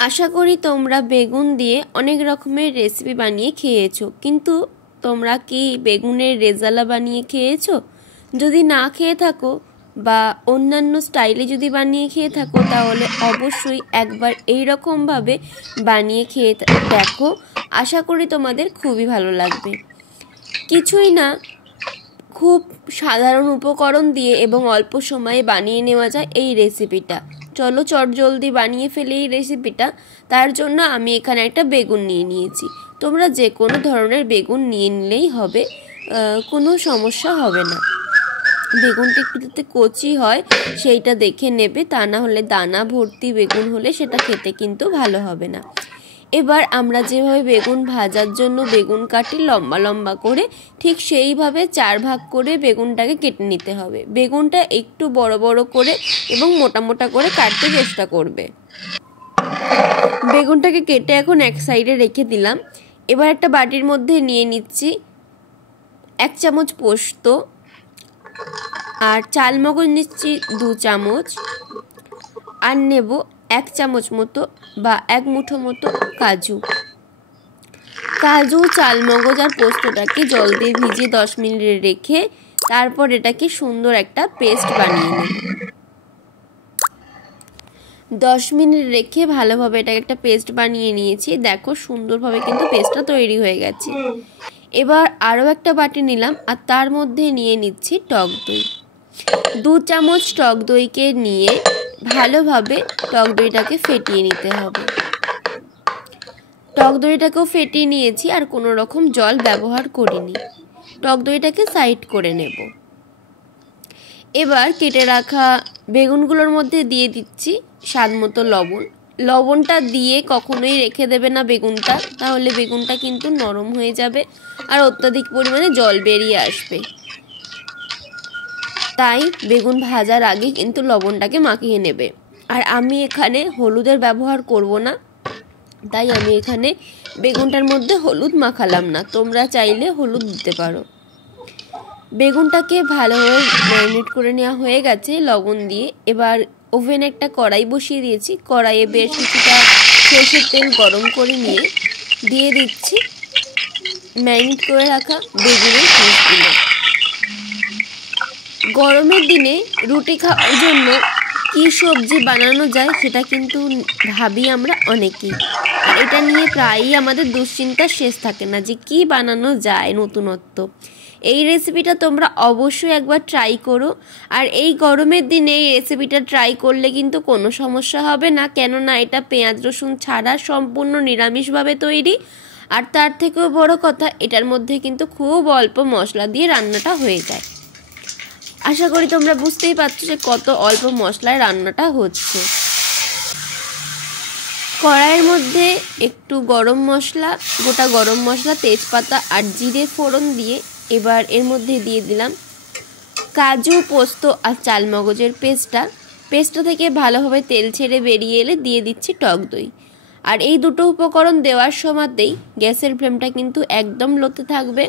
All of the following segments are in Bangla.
আশা করি তোমরা বেগুন দিয়ে অনেক রকমের রেসিপি বানিয়ে খেয়েছো, কিন্তু তোমরা কি বেগুনের রেজালা বানিয়ে খেয়েছো? যদি না খেয়ে থাকো বা অন্যান্য স্টাইলে যদি বানিয়ে খেয়ে থাকো, তাহলে অবশ্যই একবার এই রকমভাবে বানিয়ে খেয়ে দেখো। আশা করি তোমাদের খুবই ভালো লাগবে। কিছুই না, খুব সাধারণ উপকরণ দিয়ে এবং অল্প সময়ে বানিয়ে নেওয়া যায় এই রেসিপিটা। চলো চটজলদি বানিয়ে ফেলে এই রেসিপিটা। তার জন্য আমি এখানে একটা বেগুন নিয়ে নিয়েছি। তোমরা যে কোনো ধরনের বেগুন নিয়ে নিলেই হবে, কোনো সমস্যা হবে না। বেগুনটা একটু যাতে কচি হয় সেইটা দেখে নেবে, তা না হলে দানা ভর্তি বেগুন হলে সেটা খেতে কিন্তু ভালো হবে না। এবার আমরা যেভাবে বেগুন ভাজার জন্য বেগুন কাটি লম্বা লম্বা করে, ঠিক সেইভাবে 4 ভাগ করে বেগুনটাকে কেটে নিতে হবে। বেগুনটা একটু বড় বড় করে এবং মোটা মোটা করে কাটতে চেষ্টা করবে। বেগুনটাকে কেটে এখন এক সাইডে রেখে দিলাম। এবার একটা বাটির মধ্যে নিয়ে নিচ্ছি 1 চামচ পোস্ত, আর চালমগজ নিচ্ছি 2 চামচ, আর নেব 1 চামচ মতো বা 1 মুঠো মতো কাজু। চালমগজ আর পোস্তটাকে জল দিয়ে ভিজিয়ে 10 মিনিট রেখে তারপর এটাকে সুন্দর একটা পেস্ট বানিয়ে নেব। 10 মিনিট রেখে ভালোভাবে এটাকে একটা পেস্ট বানিয়ে নিয়েছি। দেখো সুন্দরভাবে কিন্তু পেস্টটা তৈরি হয়ে গেছে। এবার আরও একটা বাটি নিলাম আর তার মধ্যে নিয়ে নিচ্ছি টক দই। 2 চামচ টক দইকে নিয়ে ভালোভাবে টক দইটাকে ফেটিয়ে নিতে হবে। টক দইটাকেও ফেটিয়ে নিয়েছি, আর কোনো রকম জল ব্যবহার করিনি। টক দইটাকে সাইড করে নেব। এবার কেটে রাখা বেগুনগুলোর মধ্যে দিয়ে দিচ্ছি স্বাদ মতো লবণ। লবণটা দিয়ে কখনোই রেখে দেবে না বেগুনটা, তাহলে বেগুনটা কিন্তু নরম হয়ে যাবে আর অত্যাধিক পরিমাণে জল বেরিয়ে আসবে। তাই বেগুন ভাজার আগে কিন্তু লবণটাকে মাখিয়ে নেবে। আর আমি এখানে হলুদের ব্যবহার করব না, তাই আমি এখানে বেগুনটার মধ্যে হলুদ মাখালাম না। তোমরা চাইলে হলুদ দিতে পারো। বেগুনটাকে ভালোভাবে ম্যারিনেট করে নেওয়া হয়ে গেছে লবণ দিয়ে। এবার ওভেনে একটা কড়াই বসিয়ে দিয়েছি। কড়াইয়ে বেশ কিছুটা সরষের তেল গরম করে নিয়ে দিয়ে দিচ্ছি ম্যারিনেট করে রাখা বেগুনের পিসগুলো। গরমের দিনে রুটি খাওয়ার জন্য কি সবজি বানানো যায় সেটা কিন্তু ভাবি আমরা অনেকেই, আর এটা নিয়ে প্রায়ই আমাদের দুশ্চিন্তার শেষ থাকে না যে কি বানানো যায় নতুনত্ব। এই রেসিপিটা তোমরা অবশ্যই একবার ট্রাই করো, আর এই গরমের দিনে এই রেসিপিটা ট্রাই করলে কিন্তু কোনো সমস্যা হবে না, কেননা এটা পেঁয়াজ রসুন ছাড়া সম্পূর্ণ নিরামিষভাবে তৈরি। আর তার থেকেও বড় কথা, এটার মধ্যে কিন্তু খুব অল্প মশলা দিয়ে রান্নাটা হয়ে যায়। আশা করি তোমরা বুঝতেই পারছো যে কত অল্প মশলায় রান্নাটা হচ্ছে। কড়াইয়ের মধ্যে একটু গরম মশলা, গোটা গরম মশলা, তেজপাতা আর জিরে ফোড়ন দিয়ে এবার এর মধ্যে দিয়ে দিলাম কাজু, পোস্ত আর চালমগজের পেস্টটা থেকে ভালোভাবে তেল ছেড়ে বেরিয়ে এলে দিয়ে দিচ্ছি টক দই। আর এই দুটো উপকরণ দেওয়ার সময়তেই গ্যাসের ফ্লেমটা কিন্তু একদম লোতে থাকবে।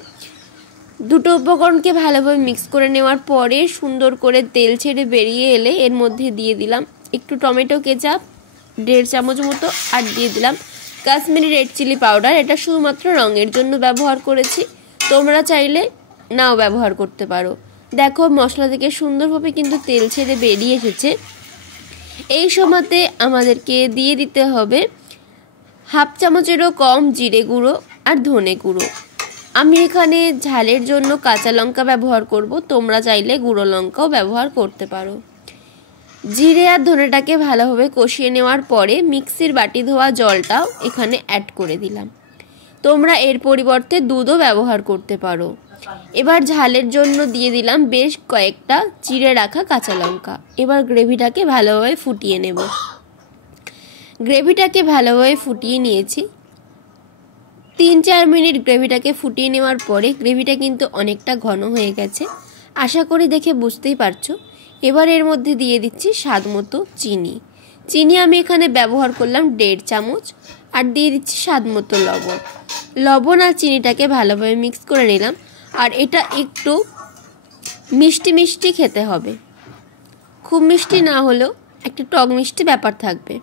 দুটো উপকরণকে ভালোভাবে মিক্স করে নেওয়ার পরে সুন্দর করে তেল ছেড়ে বেরিয়ে এলে এর মধ্যে দিয়ে দিলাম একটু টমেটো কেচাপ 1.5 চামচ মতো, আর দিয়ে দিলাম কাশ্মীরি রেড চিলি পাউডার। এটা শুধুমাত্র রঙের জন্য ব্যবহার করেছি, তোমরা চাইলে নাও ব্যবহার করতে পারো। দেখো মশলা থেকে সুন্দরভাবে কিন্তু তেল ছেড়ে বেরিয়ে এসেছে। এই সময়তে আমাদেরকে দিয়ে দিতে হবে 1/2 চামচেরও কম জিরে গুঁড়ো আর ধনে গুঁড়ো। আমি এখানে ঝালের জন্য কাঁচা লঙ্কা ব্যবহার করব, তোমরা চাইলে গুঁড়ো লঙ্কাও ব্যবহার করতে পারো। জিরে আর ধনেটাকে ভালোভাবে কষিয়ে নেওয়ার পরে মিক্সির বাটি ধোয়া জলটাও এখানে অ্যাড করে দিলাম। তোমরা এর পরিবর্তে দুধও ব্যবহার করতে পারো। এবার ঝালের জন্য দিয়ে দিলাম বেশ কয়েকটা চিড়ে রাখা কাঁচা লঙ্কা। এবার গ্রেভিটাকে ভালোভাবে ফুটিয়ে নেব। গ্রেভিটাকে ভালোভাবে ফুটিয়ে নিয়েছি। 3-4 মিনিট গ্রেভিটাকে ফুটিয়ে নেওয়ার পরে গ্রেভিটা কিন্তু অনেকটা ঘন হয়ে গেছে, আশা করি দেখে বুঝতেই পারছো। এবার এর মধ্যে দিয়ে দিচ্ছি স্বাদ মতো চিনি আমি এখানে ব্যবহার করলাম 1.5 চামচ, আর দিয়ে দিচ্ছি স্বাদ মতো লবণ আর চিনিটাকে ভালোভাবে মিক্স করে নিলাম। আর এটা একটু মিষ্টি মিষ্টি খেতে হবে, খুব মিষ্টি না হলেও একটা টক মিষ্টি ব্যাপার থাকবে।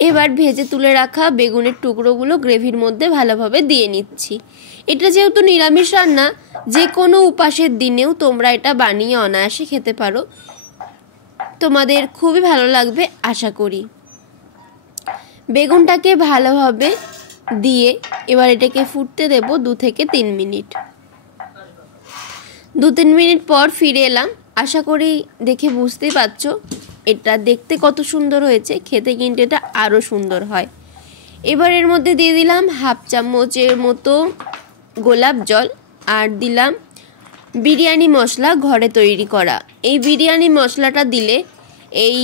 এবার ভেজে তুলে রাখা বেগুনের টুকরোগুলো গ্রেভির মধ্যে ভালোভাবে দিয়ে নিচ্ছি। এটা যেহেতু নিরামিষ রান্না, যে কোনো উপাসের দিনেও তোমরা এটা বানিয়ে অনায়াসে খেতে পারো, তোমাদের খুবই ভালো লাগবে আশা করি। বেগুনটাকে ভালোভাবে দিয়ে এবার এটাকে ফুটতে দেব 2 থেকে 3 মিনিট। 2-3 মিনিট পর ফিরে এলাম। আশা করি দেখে বুঝতেই পারছো এটা দেখতে কত সুন্দর হয়েছে, খেতে কিন্তু এটা আরও সুন্দর হয়। এবার এর মধ্যে দিয়ে দিলাম 1/2 চামচের মতো গোলাপ জল আর দিলাম বিরিয়ানি মশলা ঘরে তৈরি করা। এই বিরিয়ানি মশলাটা দিলে এই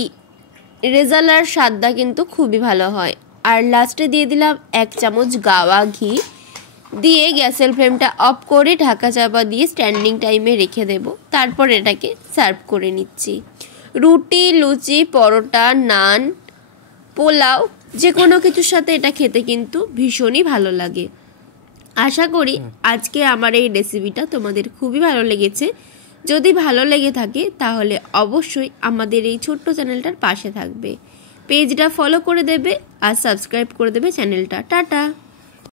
রেজালার স্বাদটা কিন্তু খুবই ভালো হয়। আর লাস্টে দিয়ে দিলাম 1 চামচ গাওয়া ঘি দিয়ে গ্যাসের ফ্লেমটা অফ করে ঢাকা চাপা দিয়ে স্ট্যান্ডিং টাইমে রেখে দেব। তারপর এটাকে সার্ভ করে নিচ্ছি। রুটি, লুচি, পরোটা, নান, পোলাও যে কোনো কিছুর সাথে এটা খেতে কিন্তু ভীষণই ভালো লাগে। আশা করি আজকে আমার এই রেসিপিটা তোমাদের খুবই ভালো লেগেছে। যদি ভালো লেগে থাকে তাহলে অবশ্যই আমাদের এই ছোট্ট চ্যানেলটার পাশে থাকবে, পেজটা ফলো করে দেবে আর সাবস্ক্রাইব করে দেবে চ্যানেলটা। টাটা।